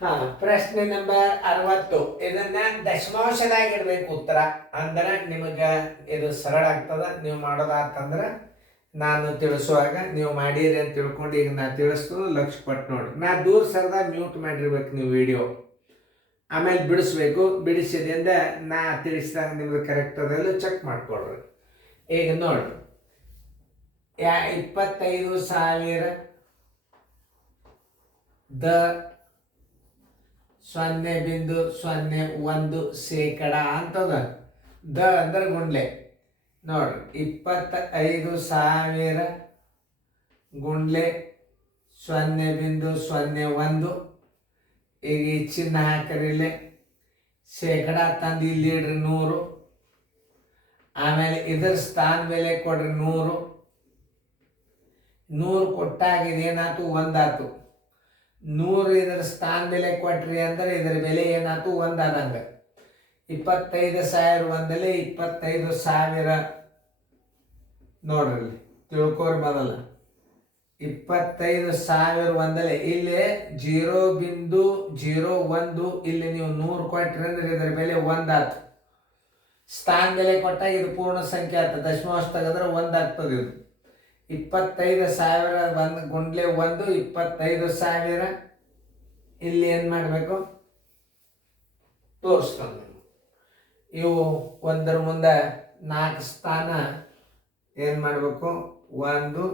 ಹಾ, ಪ್ರಶ್ನೆ ನಂಬರ್ 60. ಇದನ್ನ ದಶಮಾಂಶದಾಗ ಇಡ್ಬೇಕು ಉತ್ತರ. ಅಂದ್ರೆ ನಿಮಗ ಇದು ಸರಳ ಆಗ್ತದ. ನೀವು ಮಾಡೋದಾತಂದ್ರೆ ನಾನು ತಿಳಿಸುವಾಗ ನೀವು ಮಾಡೀರಿ ಅಂತ ತಿಳ್ಕೊಂಡು ಈಗ ನಾ ತಿಳಿಸ್ತದೆ ಲಕ್ಷ ಪಟ್ಟು ನೋಡ್ರಿ. ನಾ ದೂರ ಸರದ ಮ್ಯೂಟ್ ಮಾಡಿರ್ಬೇಕು ನೀವು ವಿಡಿಯೋ. ಆಮೇಲೆ ಬಿಡಿಸ್ಬೇಕು. ಬಿಡಿಸಿದಿಂದ ನಾ ತಿಳಿಸಿದಾಗ ನಿಮ್ದು ಕರೆಕ್ಟ್ ಅದೆಲ್ಲ ಚೆಕ್ ಮಾಡ್ಕೊಳ್ರಿ. ಈಗ ನೋಡ್ರಿ, 25,000 ದ 0.01% ಅಂತದ. ದ ಅಂದ್ರೆ ಗುಂಡ್ಲೆ ನೋಡ್ರಿ. 25,000 ಗುಂಡ್ಲೆ 0.01. ಈಗ ಈ ಚಿನ್ನ ಹಾಕರಿಲ್ಲೇ ಶೇಕಡ ತಂದು ಇಲ್ಲಿ ಇಡ್ರಿ 100. ಆಮೇಲೆ ಇದರ ಸ್ಥಾನ ಬೆಲೆ ಕೊಡ್ರಿ 100. 100 ಕೊಟ್ಟಾಗ ಇದೇನಾಯ್ತು, ಒಂದಾತು. 100 ಇದರ ಸ್ಥಾನ ಬೆಲೆ ಕೊಟ್ರಿ ಅಂದ್ರೆ ಇದರ ಬೆಲೆ ಏನಾಯ್ತು, ಒಂದಾದಂಗೆ. 25,000 ಒಂದಲೇ 25,000 ನೋಡ್ರಿ ತಿಳ್ಕೋರಿ ಮೊದಲ. 25,000 ಒಂದಲೇ ಇಲ್ಲಿ 0.01 ಇಲ್ಲಿ ನೀವು 100 ಕೊಟ್ರಿ ಅಂದ್ರೆ ಇದರ ಬೆಲೆ ಒಂದಾತು. ಸ್ಥಾನ ಬೆಲೆ ಕೊಟ್ಟಾಗ ಇದು ಪೂರ್ಣ ಸಂಖ್ಯೆ ಆಗ್ತದೆ. ದಶಮಾಂಶ ತೆಗೆದ್ರೆ ಒಂದಾಗ್ತದೆ. ಇದು 25,000 ಒಂದು ಗುಂಡ್ಲೆ 1. 25,000 ಇಲ್ಲಿ ಏನು ಮಾಡಬೇಕು ತೋರಿಸ್ಕೊಂಡು ಇವು ಒಂದರ ಮುಂದೆ 4 ಸ್ಥಾನ ಏನು ಮಾಡಬೇಕು, 1 2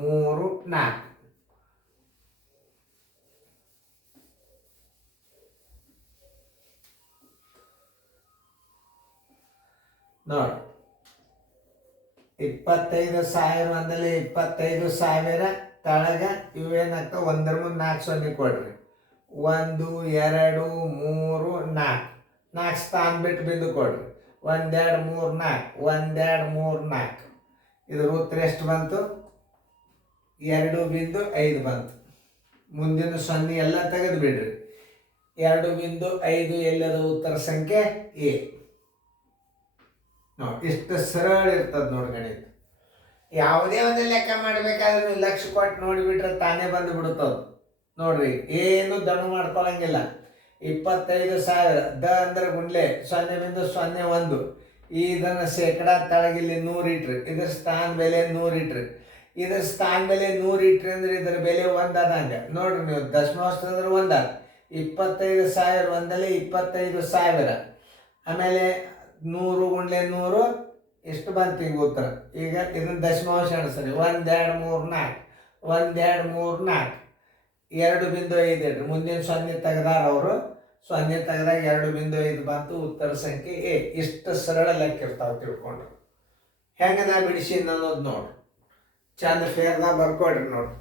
3 4. ನೋಡಿ, 25,000 ಒಂದಲ್ಲಿ 25,000 ತಳಗ ಇವೇನಾಗ್ತಾವ, ಒಂದರ ಮುಂದೆ 4 ಸೊನ್ನೆ ಕೊಡ್ರಿ. 1 2 3 4. 4 ಸ್ಥಾನ ಬಿಟ್ಟು ಬಿಂದು ಕೊಡ್ರಿ. 1 2 3 4. 1 2 3 4. ಇದ್ರ ಉತ್ತರ ಎಷ್ಟು ಬಂತು, 2.5 ಬಂತು. ಮುಂದಿನ ಸೊನ್ನೆ ಎಲ್ಲ ತೆಗೆದು ಬಿಡ್ರಿ. 2.5 ಎಲ್ಲದ ಉತ್ತರ ಸಂಖ್ಯೆ ಎ. ನೋಡಿ, ಇಷ್ಟು ಸರಳ ಇರ್ತದೆ ನೋಡಿ ಗಣಿತ. ಯಾವುದೇ ಒಂದು ಲೆಕ್ಕ ಮಾಡಬೇಕಾದ್ರೆ ನೀವು ಲಕ್ಷ ಕೊಟ್ಟು ನೋಡಿಬಿಟ್ರೆ ತಾನೇ ಬಂದು ಬಿಡುತ್ತದು. ನೋಡ್ರಿ, ಏನು ದಣು ಮಾಡ್ಕೊಳಂಗಿಲ್ಲ. 25,000 ದ ಅಂದ್ರೆ ಗುಂಡ್ಲೆ 0.01. ಇದನ್ನು ಶೇಕಡ ತಳಗಿಲ್ಲಿ 100 ಇಟ್ರಿ. ಇದ್ರ ಸ್ಥಾನ ಬೆಲೆ 100 ಇಟ್ರಿ. ಇದ್ರ ಸ್ಥಾನ ಬೆಲೆ 100 ಇಟ್ರಿ ಅಂದ್ರೆ ಇದರ ಬೆಲೆ ಒಂದಾದಂಗೆ. ನೋಡ್ರಿ, ನೀವು ದಶಮಾಂಶ ಅಂದ್ರೆ ಒಂದಾದ. 25,000 ಒಂದಲ್ಲಿ 25,000. ಆಮೇಲೆ 100 ಗುಂಡ್ಲೆ 100 ಎಷ್ಟು ಬಂತು ಈಗ ಉತ್ತರ. ಈಗ ಇದನ್ನ ದಶಮಾಂಶ ಅನಿಸ್ರಿ. 1 2 3 4. 1 2 3 4. 2.5 ಇಡ್ರಿ. ಮುಂದಿನ ಸೊನ್ನೆ ತೆಗೆದಾರ ಅವರು. ಸೊನ್ನೆ ತೆಗೆದಾಗ 2.5 ಬಂತು. ಉತ್ತರ ಸಂಖ್ಯೆ ಎ. ಇಷ್ಟು ಸರಳ ಲೆಕ್ಕ ಇರ್ತಾವೆ ತಿಳ್ಕೊಂಡ್ರು. ಹೆಂಗೆ ನಾ ಬಿಡಿಸಿ ಅನ್ನೋದು ನೋಡ್ರಿ. ಚಂದ ಫೇರ್ದಾಗ ಬರ್ಕೊಡ್ರಿ ನೋಡ್ರಿ.